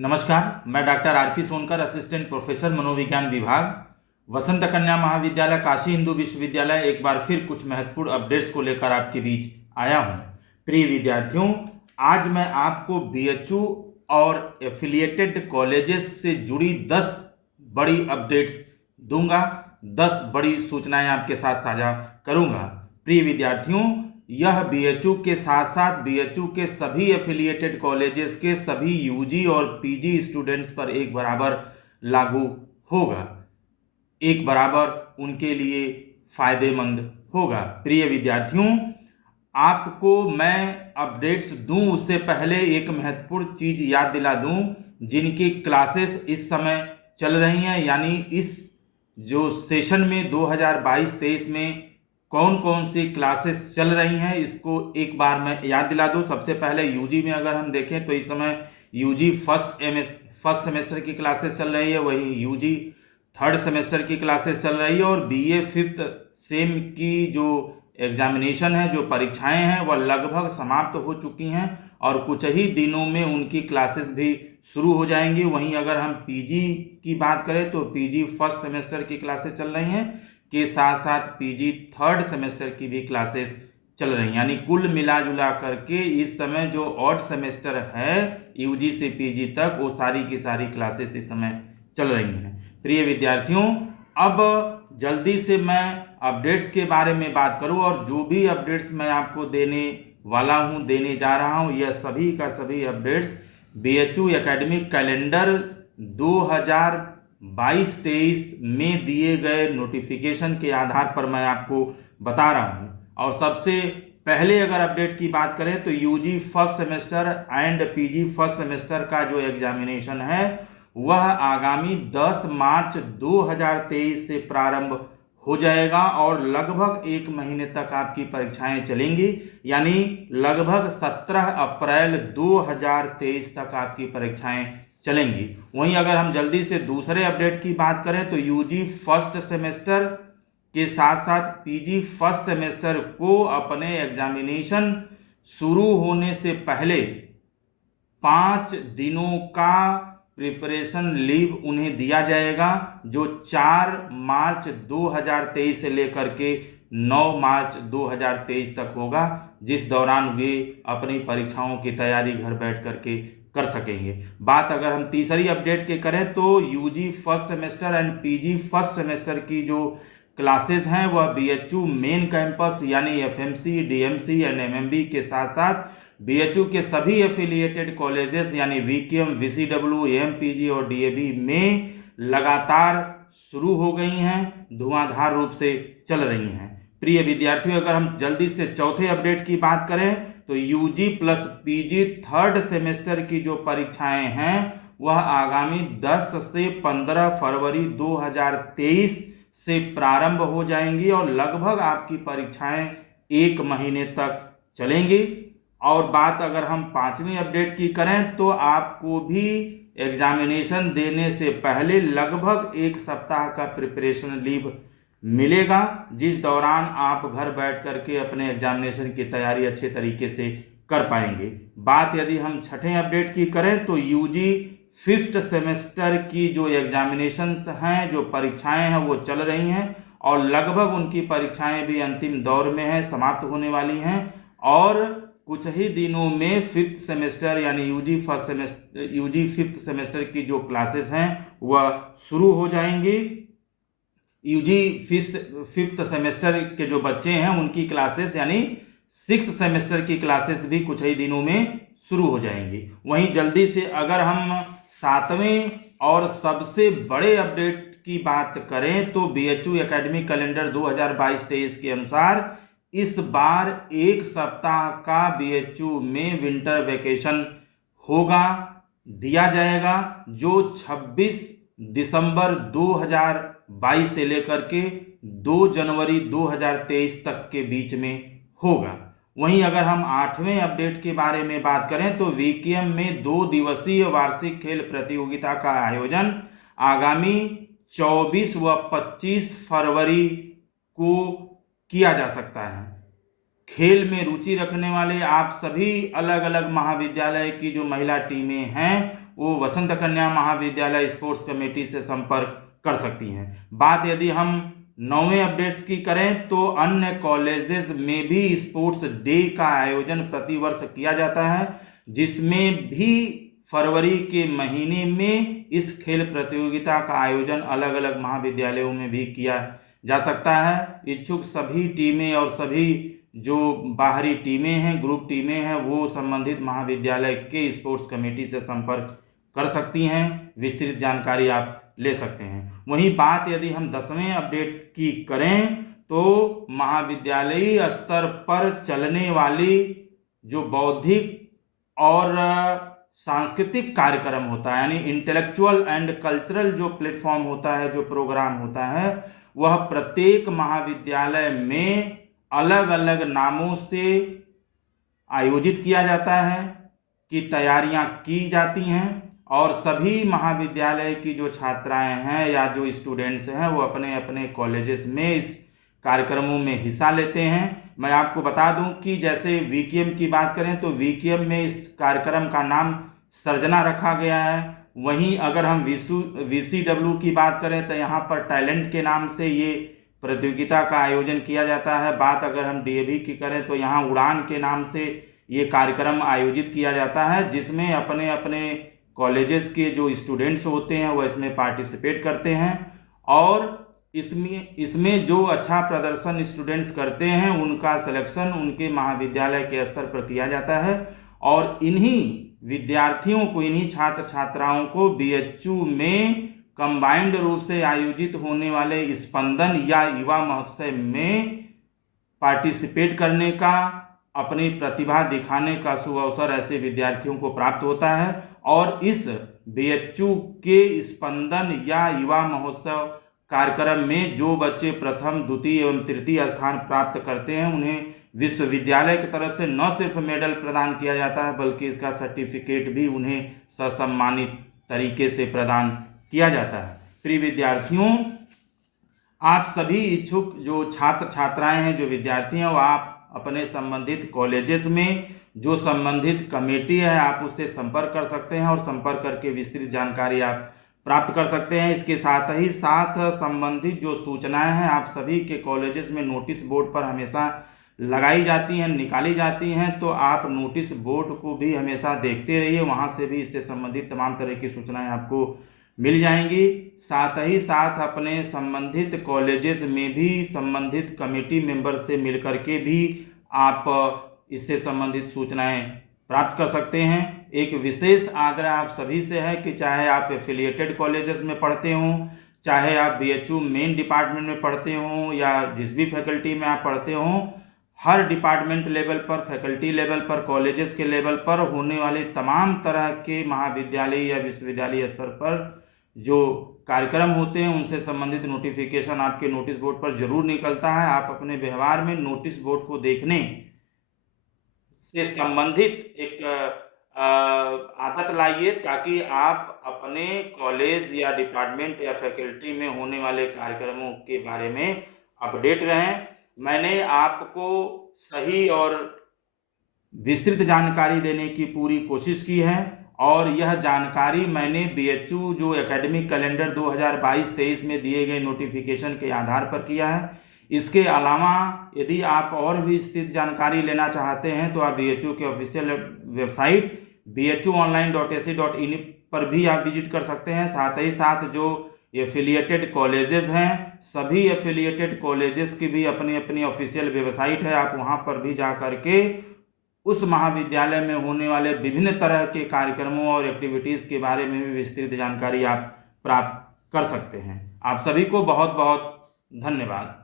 नमस्कार, मैं doctor RP Sonkar, assistant professor मनोविज्ञान विभाग, वसंत कन्या महाविद्यालय काशी हिंदू विश्वविद्यालय एक बार फिर कुछ महत्वपूर्ण अपडेट्स को लेकर आपके बीच आया हूं। प्रिय विद्यार्थियों, आज मैं आपको बीएचयू और एफिलिएटेड कॉलेजेस से जुड़ी 10 बड़ी अपडेट्स दूंगा, 10 बड़ी सूचनाएं आपके साथ साझा करूंगा। प्रिय विद्यार्थियों, यह बीएचयू के साथ साथ बीएचयू के सभी एफिलिएटेड कॉलेजेस के सभी यूजी और पीजी स्टूडेंट्स पर एक बराबर लागू होगा, एक बराबर उनके लिए फायदेमंद होगा। प्रिय विद्यार्थियों, आपको मैं अपडेट्स दूं उससे पहले एक महत्वपूर्ण चीज याद दिला दूं। जिनकी क्लासेस इस समय चल रही हैं, यानी इस जो सेशन में 2022-23 में कौन कौन सी क्लासेस चल रही हैं, इसको एक बार मैं याद दिला दूं। सबसे पहले यूजी में अगर हम देखें तो इस समय यूजी फर्स्ट सेमेस्टर की क्लासेस चल रही है, वहीं यूजी थर्ड सेमेस्टर की क्लासेस चल रही है, और बीए फिफ्थ सेम की जो एग्जामिनेशन है, जो परीक्षाएं हैं, वह लगभग समाप्त हो चुकी हैं और कुछ ही दिनों में उनकी क्लासेस भी शुरू हो जाएंगी। वहीं अगर हम पीजी की बात करें तो पीजी फर्स्ट सेमेस्टर की क्लासेस चल रही हैं के साथ साथ पीजी थर्ड सेमेस्टर की भी क्लासेस चल रही हैं। यानी कुल मिला जुला करके इस समय जो ऑड सेमेस्टर है यूजी से पीजी तक, वो सारी की सारी क्लासेस इस समय चल रही हैं। प्रिय विद्यार्थियों, अब जल्दी से मैं अपडेट्स के बारे में बात करूं, और जो भी अपडेट्स मैं आपको देने जा रहा हूं, यह सभी का सभी अपडेट्स बीएचयू एकेडमिक कैलेंडर 2022-23 में दिए गए नोटिफिकेशन के आधार पर मैं आपको बता रहा हूं। और सबसे पहले अगर अपडेट की बात करें तो UG first semester and PG first semester का जो एग्जामिनेशन है वह आगामी 10 मार्च 2023 से प्रारंभ हो जाएगा और लगभग एक महीने तक आपकी परीक्षाएं चलेंगी। यानी लगभग 17 अप्रैल 2023 तक आपकी परीक्षाएं चलेंगी। वहीं अगर हम जल्दी से दूसरे अपडेट की बात करें तो यूजी फर्स्ट सेमेस्टर के साथ साथ पीजी फर्स्ट सेमेस्टर को अपने एग्जामिनेशन शुरू होने से पहले 5 दिनों का प्रिपरेशन लीव उन्हें दिया जाएगा, जो 4 मार्च 2023 से लेकर के 9 मार्च 2023 तक होगा, जिस दौरान वे अपनी परीक्षाओं की तैयारी घर बैठ करके कर सकेंगे। बात अगर हम तीसरी अपडेट की करें तो UG first semester and PG first semester की जो क्लासेस हैं वह बीएचयू मेन कैंपस यानी एफएमसी, डीएमसी एंड एमएमबी के साथ साथ बीएचयू के सभी एफिलिएटेड कॉलेजेस यानी वीकेएम, वीसीडब्ल्यू, एमपीजी और डीएबी में लगातार शुरू हो गई हैं, धुआंधार रूप से चल रही हैं। प्रिय विद्यार्थियों, अगर हम जल्दी से चौथे अपडेट की बात करें तो UG plus PG third semester की जो परीक्षाएं हैं वह आगामी 10 से 15 फरवरी 2023 से प्रारंभ हो जाएंगी और लगभग आपकी परीक्षाएं एक महीने तक चलेंगी। और बात अगर हम पांचवी अपडेट की करें तो आपको भी एग्जामिनेशन देने से पहले लगभग एक सप्ताह का प्रिपरेशन लीव मिलेगा, जिस दौरान आप घर बैठ करके अपने एग्जामिनेशन की तैयारी अच्छे तरीके से कर पाएंगे। बात यदि हम छठे अपडेट की करें तो यूजी फिफ्थ सेमेस्टर की जो एग्जामिनेशंस हैं, जो परीक्षाएं हैं वो चल रही हैं और लगभग उनकी परीक्षाएं भी अंतिम दौर में हैं, समाप्त होने वाली हैं और कुछ ही दिनों में फिफ्थ सेमेस्टर यानी यूजी फिफ्थ सेमेस्टर की जो क्लासेस हैं वह शुरू हो जाएंगी। यूजी फिफ्थ सेमेस्टर के जो बच्चे हैं उनकी क्लासेस यानी सिक्स सेमेस्टर की क्लासेस भी कुछ ही दिनों में शुरू हो जाएंगी। वहीं जल्दी से अगर हम सातवें और सबसे बड़े अपडेट की बात करें तो बीएचयू एकेडमिक कैलेंडर 2022-23 के अनुसार इस बार एक सप्ताह का बीएचयू में विंटर वेकेशन होगा, दिया जाएगा, जो 26 दिसंबर 2022 से लेकर के 2 जनवरी 2023 तक के बीच में होगा। वहीं अगर हम आठवें अपडेट के बारे में बात करें तो वीकेएम में 2 दिवसीय वार्षिक खेल प्रतियोगिता का आयोजन आगामी 24 व 25 फरवरी को किया जा सकता है। खेल में रुचि रखने वाले आप सभी अलग अलग महाविद्यालय की जो महिला टीमें हैं वो वसंत कन्या महाविद्यालय स्पोर्ट्स कमेटी से संपर्क कर सकती हैं। बात यदि हम 9वें अपडेट्स की करें तो अन्य कॉलेजेस में भी स्पोर्ट्स डे का आयोजन प्रतिवर्ष किया जाता है, जिसमें भी फरवरी के महीने में इस खेल प्रतियोगिता का आयोजन अलग अलग महाविद्यालयों में भी किया जा सकता है। इच्छुक सभी टीमें और सभी जो बाहरी टीमें हैं, ग्रुप टीमें हैं, वो संबंधित महाविद्यालय के स्पोर्ट्स कमेटी से संपर्क कर सकती हैं, विस्तृत जानकारी आप ले सकते हैं। वहीं बात यदि हम 10वें अपडेट की करें तो महाविद्यालयीय स्तर पर चलने वाली जो बौद्धिक और सांस्कृतिक कार्यक्रम होता है, यानी इंटेलेक्चुअल एंड कल्चरल जो प्लेटफॉर्म होता है, जो प्रोग्राम होता है, वह प्रत्येक महाविद्यालय में अलग अलग नामों से आयोजित किया जाता है, की तैयारियां की जाती हैं और सभी महाविद्यालय की जो छात्राएं हैं या जो स्टूडेंट्स हैं वो अपने अपने कॉलेजेस में इस कार्यक्रमों में हिस्सा लेते हैं। मैं आपको बता दूं कि जैसे वीकेएम की बात करें तो वीकेएम में इस कार्यक्रम का नाम सर्जना रखा गया है। वहीं अगर हम वीसीडब्ल्यू की बात करें तो यहाँ पर टैलेंट के नाम से ये प्रतियोगिता का आयोजन किया जाता है। बात अगर हम डीएवी की करें तो यहाँ उड़ान के नाम से ये कार्यक्रम आयोजित किया जाता है, जिसमें अपने अपने कॉलेजेस के जो स्टूडेंट्स होते हैं वो इसमें पार्टिसिपेट करते हैं और इसमें जो अच्छा प्रदर्शन स्टूडेंट्स करते हैं उनका सिलेक्शन उनके महाविद्यालय के स्तर पर किया जाता है और इन्हीं विद्यार्थियों को, इन्हीं छात्र छात्राओं को बीएचयू में कंबाइंड रूप से आयोजित होने वाले स्पंदन या युवा महोत्सव में पार्टिसिपेट करने का, अपनी प्रतिभा दिखाने का शुभ अवसर ऐसे विद्यार्थियों को प्राप्त होता है और इस बीएचयू के स्पंदन या युवा महोत्सव कार्यक्रम में जो बच्चे प्रथम, द्वितीय एवं तृतीय स्थान प्राप्त करते हैं उन्हें विश्वविद्यालय की तरफ से न सिर्फ मेडल प्रदान किया जाता है बल्कि इसका सर्टिफिकेट भी उन्हें ससम्मानित तरीके से प्रदान किया जाता है। प्रिय विद्यार्थियों, आप सभी इच्छुक जो छात्र छात्राएं हैं, जो विद्यार्थी हैं, वो आप अपने संबंधित कॉलेजेस में जो संबंधित कमेटी है आप उससे संपर्क कर सकते हैं और संपर्क करके विस्तृत जानकारी आप प्राप्त कर सकते हैं। इसके साथ ही साथ संबंधित जो सूचनाएं हैं आप सभी के कॉलेजेस में नोटिस बोर्ड पर हमेशा लगाई जाती हैं, निकाली जाती हैं, तो आप नोटिस बोर्ड को भी हमेशा देखते रहिए, वहां से भी इससे संबंधित तमाम तरह की सूचनाएं आपको मिल जाएंगी। साथ ही साथ अपने संबंधित कॉलेजेस में भी संबंधित कमेटी मेंबर से मिलकर के भी आप इससे संबंधित सूचनाएं प्राप्त कर सकते हैं। एक विशेष आग्रह आप सभी से है कि चाहे आप एफिलिएटेड कॉलेजेस में पढ़ते हों, चाहे आप बीएचयू मेन डिपार्टमेंट में पढ़ते हों या जिस भी फैकल्टी में आप पढ़ते हों, हर डिपार्टमेंट लेवल पर, फैकल्टी लेवल पर, कॉलेजेस के लेवल पर होने वाले तमाम तरह के महाविद्यालय या विश्वविद्यालय स्तर पर जो कार्यक्रम होते हैं उनसे संबंधित नोटिफिकेशन आपके नोटिस बोर्ड पर जरूर निकलता है। आप अपने व्यवहार में नोटिस बोर्ड को देखने से संबंधित एक आदत लाइए ताकि आप अपने कॉलेज या डिपार्टमेंट या फैकल्टी में होने वाले कार्यक्रमों के बारे में अपडेट रहें। मैंने आपको सही और विस्तृत जानकारी देने की पूरी कोशिश की है और यह जानकारी मैंने बीएचयू जो एकेडमिक कैलेंडर 2022-23 में दिए गए नोटिफिकेशन के आधार पर किया है। इसके अलावा यदि आप और भी विस्तृत जानकारी लेना चाहते हैं तो आप बीएचयू के ऑफिशियल वेबसाइट bhuonline.ac.in पर भी आप विजिट कर सकते हैं। साथ ही साथ जो एफिलिएटेड कॉलेजेस हैं, सभी एफिलिएटेड कॉलेजेस की भी अपनी अपनी ऑफिशियल वेबसाइट है, आप वहां पर भी जा करके उस महाविद्यालय में होने वाले विभिन्न तरह के कार्यक्रमों और एक्टिविटीज के बारे में भी विस्तृत जानकारी आप प्राप्त कर सकते हैं। आप सभी को बहुत बहुत धन्यवाद।